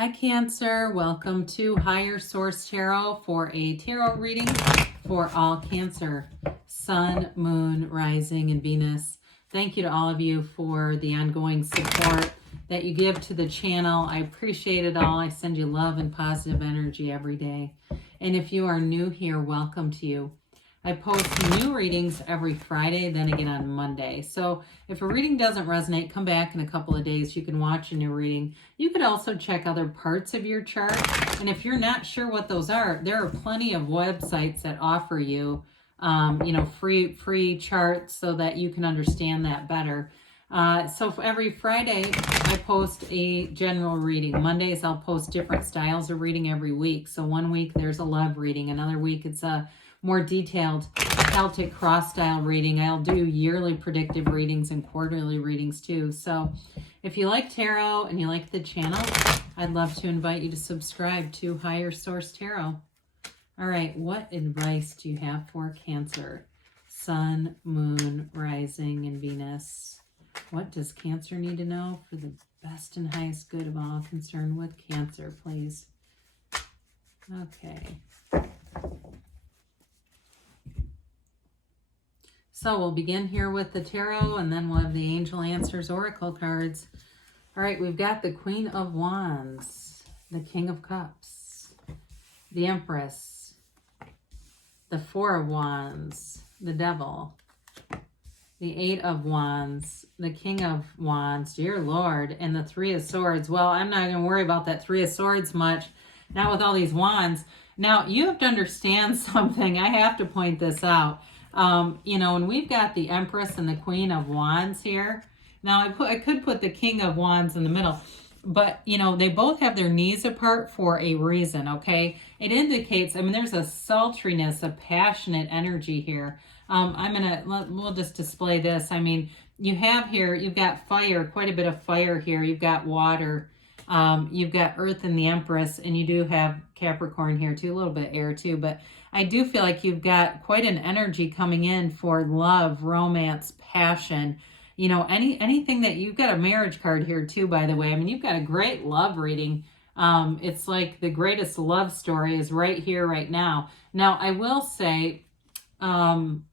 Hi Cancer, welcome to Higher Source Tarot for a tarot reading for all Cancer, Sun, Moon, Rising, and Venus. Thank you to all of you for the ongoing support that you give to the channel. I appreciate it all. I send you love and positive energy every day. And if you are new here, welcome to you. I post new readings every Friday, then again on Monday. So if a reading doesn't resonate, come back in a couple of days. You can watch a new reading. You could also check other parts of your chart. And if you're not sure what those are, there are plenty of websites that offer you, free charts so that you can understand that better. So for every Friday, I post a general reading. Mondays, I'll post different styles of reading every week. So one week, there's a love reading. Another week, it's a more detailed Celtic cross style reading. I'll do yearly predictive readings and quarterly readings too. So if you like tarot and you like the channel, I'd love to invite you to subscribe to Higher Source Tarot. All right, what advice do you have for Cancer? Sun, Moon, Rising, and Venus. What does Cancer need to know for the best and highest good of all concerned with Cancer, please? Okay. So we'll begin here with the tarot, and then we'll have the Angel Answers Oracle cards. All right, we've got the Queen of Wands, the King of Cups, the Empress, the Four of Wands, the Devil, the Eight of Wands, the King of Wands, dear Lord, and the Three of Swords. Well, I'm not going to worry about that Three of Swords much, not with all these wands. Now, you have to understand something. I have to point this out. And we've got the Empress and the Queen of Wands here. Now, I could put the King of Wands in the middle, but, they both have their knees apart for a reason, okay? It indicates, there's a sultriness, a passionate energy here. We'll just display this. You have here, you've got fire, quite a bit of fire here. You've got water. You've got Earth and the Empress, and you do have Capricorn here too, a little bit air too, but I do feel like you've got quite an energy coming in for love, romance, passion, anything that you've got a marriage card here too, by the way. You've got a great love reading. It's like the greatest love story is right here, right now. Now, I will say, in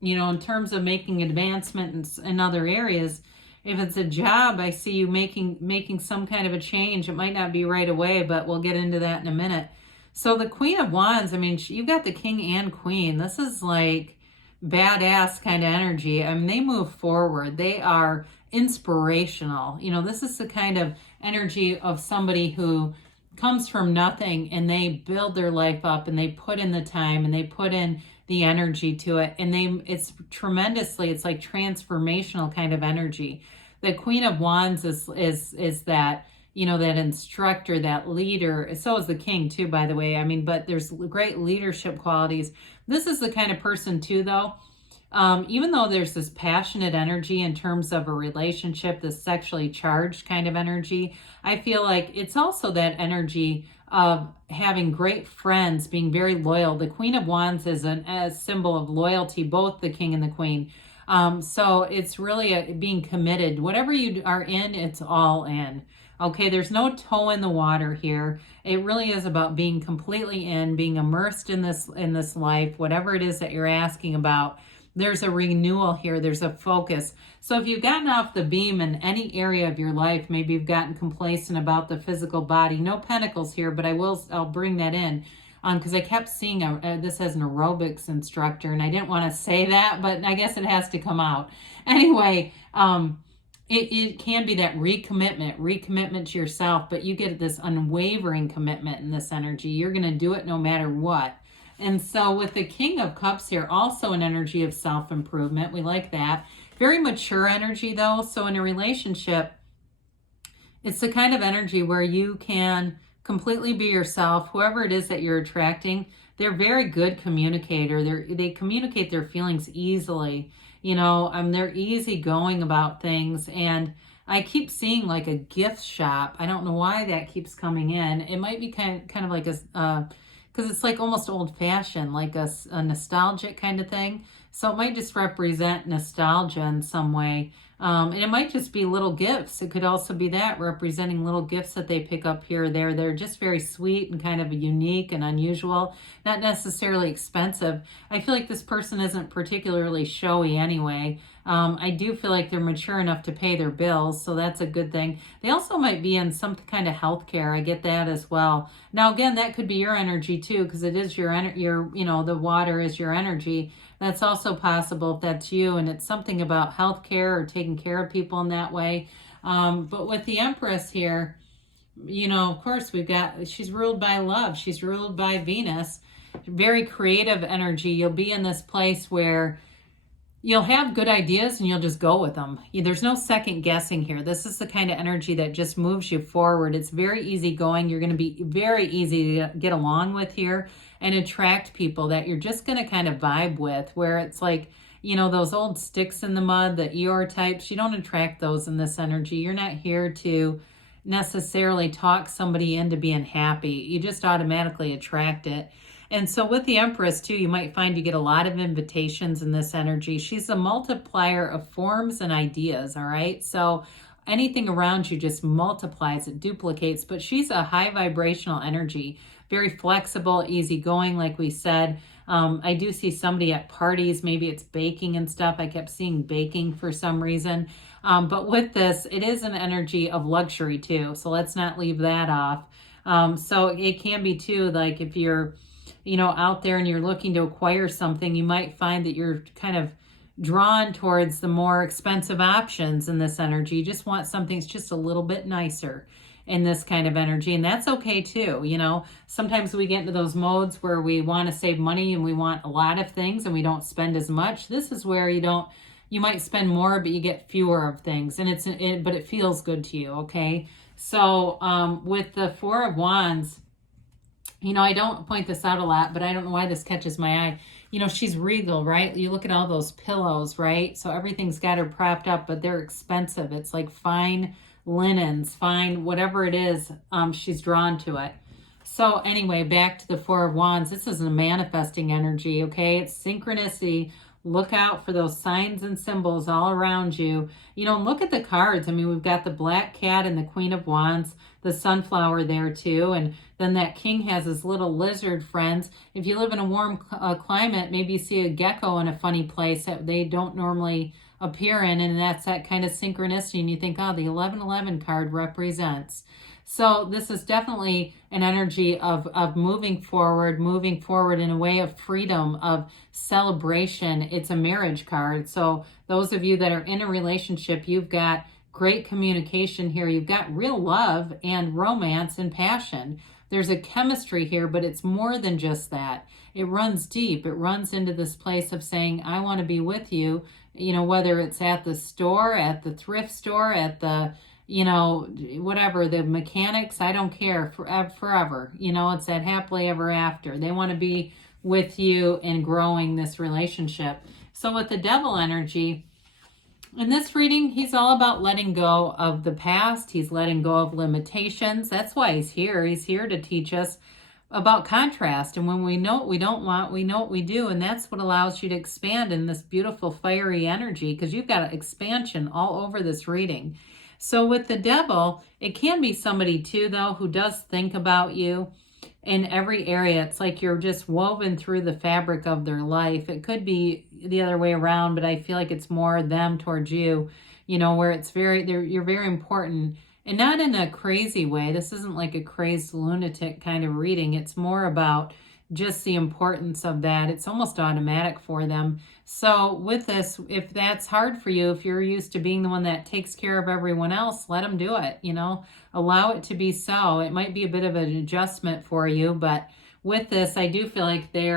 terms of making advancement in other areas, if it's a job, I see you making some kind of a change. It might not be right away, but we'll get into that in a minute. So the Queen of Wands, you've got the King and Queen. This is like badass kind of energy. They move forward. They are inspirational. This is the kind of energy of somebody who comes from nothing and they build their life up and they put in the time and they put in the energy to it. And it's like transformational kind of energy. The Queen of Wands is that, that instructor, that leader. So is the King too, by the way. But there's great leadership qualities. This is the kind of person too, though. Even though there's this passionate energy in terms of a relationship, this sexually charged kind of energy, I feel like it's also that energy of having great friends, being very loyal. The Queen of Wands is a symbol of loyalty, both the King and the Queen. So it's really being committed. Whatever you are in, it's all in. Okay, there's no toe in the water here. It really is about being completely in, being immersed in this life, whatever it is that you're asking about. There's a renewal here. There's a focus. So if you've gotten off the beam in any area of your life, maybe you've gotten complacent about the physical body. No pentacles here, but I'll bring that in because I kept seeing this as an aerobics instructor, and I didn't want to say that, but I guess it has to come out. Anyway, it can be that recommitment to yourself, but you get this unwavering commitment in this energy. You're going to do it no matter what. And so with the King of Cups here, also an energy of self-improvement. We like that. Very mature energy, though. So in a relationship, it's the kind of energy where you can completely be yourself. Whoever it is that you're attracting, they're very good communicator. They communicate their feelings easily. They're easygoing about things. And I keep seeing like a gift shop. I don't know why that keeps coming in. It might be kind of like because it's like almost old-fashioned, like a nostalgic kind of thing. So it might just represent nostalgia in some way. And it might just be little gifts. It could also be that, representing little gifts that they pick up here or there. They're just very sweet and kind of unique and unusual, not necessarily expensive. I feel like this person isn't particularly showy anyway. I do feel like they're mature enough to pay their bills, so that's a good thing. They also might be in some kind of healthcare. I get that as well. Now, again, that could be your energy too, because it is your, the water is your energy. That's also possible if that's you, and it's something about healthcare or taking care of people in that way. But with the Empress here, of course, she's ruled by love. She's ruled by Venus. Very creative energy. You'll be in this place where you'll have good ideas and you'll just go with them. There's no second guessing here. This is the kind of energy that just moves you forward. It's very easygoing. You're going to be very easy to get along with here and attract people that you're just going to kind of vibe with, where it's like, those old sticks in the mud, the Eeyore types, you don't attract those in this energy. You're not here to necessarily talk somebody into being happy. You just automatically attract it. And so with the Empress too, you might find you get a lot of invitations in this energy. She's a multiplier of forms and ideas, all right? So anything around you just multiplies, it duplicates, but she's a high vibrational energy, very flexible, easygoing, like we said. I do see somebody at parties, maybe it's baking and stuff. I kept seeing baking for some reason. But with this, it is an energy of luxury too. So let's not leave that off. So it can be too, like if you're out there and you're looking to acquire something, you might find that you're kind of drawn towards the more expensive options in this energy. You just want something that's just a little bit nicer in this kind of energy. And that's okay too. Sometimes we get into those modes where we want to save money and we want a lot of things and we don't spend as much. This is where you might spend more, but you get fewer of things, and but it feels good to you. Okay. So, with the Four of Wands, I don't point this out a lot, but I don't know why this catches my eye. She's regal, right? You look at all those pillows, right? So everything's got her propped up, but they're expensive. It's like fine linens, fine, whatever it is, she's drawn to it. So anyway, back to the Four of Wands. This is a manifesting energy, okay? It's synchronicity. Look out for those signs and symbols all around you. Look at the cards. I mean, we've got the Black Cat and the Queen of Wands, the Sunflower there too. And then that King has his little lizard friends. If you live in a warm climate, maybe you see a gecko in a funny place that they don't normally appear in. And that's that kind of synchronicity. And you think, oh, the 1111 card represents. So this is definitely an energy of moving forward in a way of freedom, of celebration. It's a marriage card. So those of you that are in a relationship, you've got great communication here. You've got real love and romance and passion. There's a chemistry here, but it's more than just that. It runs deep. It runs into this place of saying, I want to be with you, whether it's at the store, at the thrift store, at the whatever, the mechanics, I don't care, forever. It's that happily ever after. They want to be with you and growing this relationship. So with the Devil energy, in this reading, he's all about letting go of the past. He's letting go of limitations. That's why he's here. He's here to teach us about contrast. And when we know what we don't want, we know what we do. And that's what allows you to expand in this beautiful fiery energy, because you've got expansion all over this reading. So with the Devil, it can be somebody too, though, who does think about you in every area. It's like you're just woven through the fabric of their life. It could be the other way around, but I feel like it's more them towards you, where it's you're very important, and not in a crazy way. This isn't like a crazed lunatic kind of reading. It's more about just the importance of that. It's almost automatic for them. So with this, if that's hard for you, if you're used to being the one that takes care of everyone else, let them do it, allow it to be so. It might be a bit of an adjustment for you, but with this, I do feel like they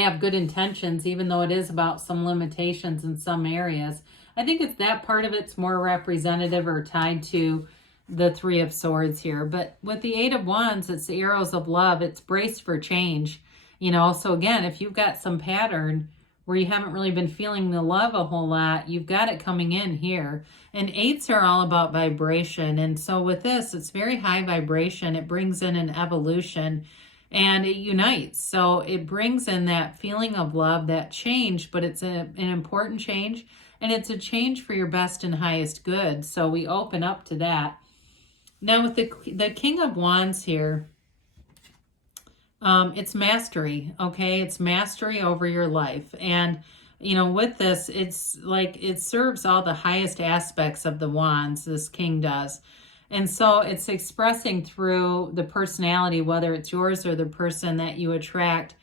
have good intentions, even though it is about some limitations in some areas. I think it's that part of it's more representative or tied to the Three of Swords here. But with the Eight of Wands, it's the arrows of love. It's braced for change. So again, if you've got some pattern where you haven't really been feeling the love a whole lot, you've got it coming in here. And eights are all about vibration. And so with this, it's very high vibration. It brings in an evolution and it unites. So it brings in that feeling of love, that change, but it's an important change. And it's a change for your best and highest good. So we open up to that. Now with the King of Wands here, it's mastery, okay? It's mastery over your life. And, you know, with this, it's like it serves all the highest aspects of the wands, this king does. And so it's expressing through the personality, whether it's yours or the person that you attract,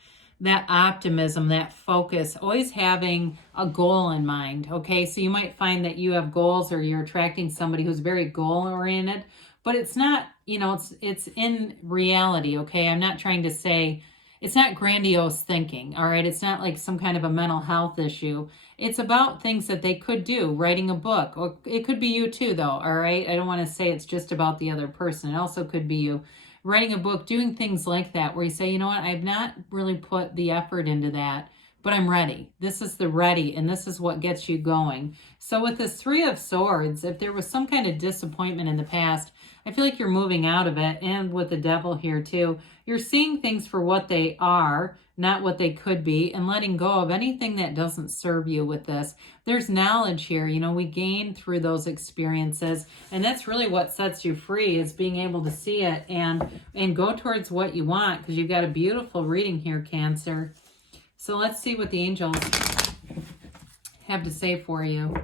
that optimism, that focus, always having a goal in mind, okay? So you might find that you have goals or you're attracting somebody who's very goal-oriented, but it's not, you know, it's in reality, okay? I'm not trying to say, it's not grandiose thinking, all right? It's not like some kind of a mental health issue. It's about things that they could do, writing a book, or it could be you too, though, all right? I don't want to say it's just about the other person. It also could be you. Writing a book, doing things like that, where you say, you know what, I've not really put the effort into that, but I'm ready. This is the ready, and this is what gets you going. So with this Three of Swords, if there was some kind of disappointment in the past, I feel like you're moving out of it. And with the Devil here too, you're seeing things for what they are, not what they could be, and letting go of anything that doesn't serve you with this. There's knowledge here. You know, we gain through those experiences, and that's really what sets you free, is being able to see it and go towards what you want, because you've got a beautiful reading here, Cancer. So let's see what the angels have to say for you.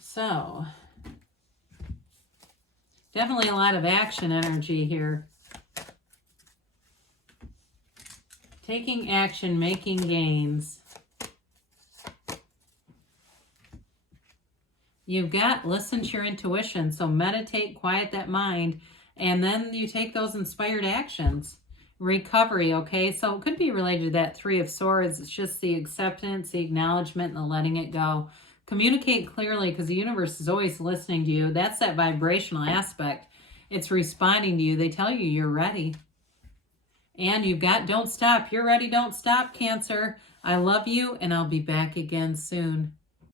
So, definitely a lot of action energy here. Taking action, making gains. You've got, listen to your intuition. So meditate, quiet that mind, and then you take those inspired actions. Recovery, okay? So it could be related to that Three of Swords. It's just the acceptance, the acknowledgement, and the letting it go. Communicate clearly, because the universe is always listening to you. That's that vibrational aspect. It's responding to you. They tell you you're ready. And you've got don't stop. You're ready, don't stop, Cancer. I love you, and I'll be back again soon.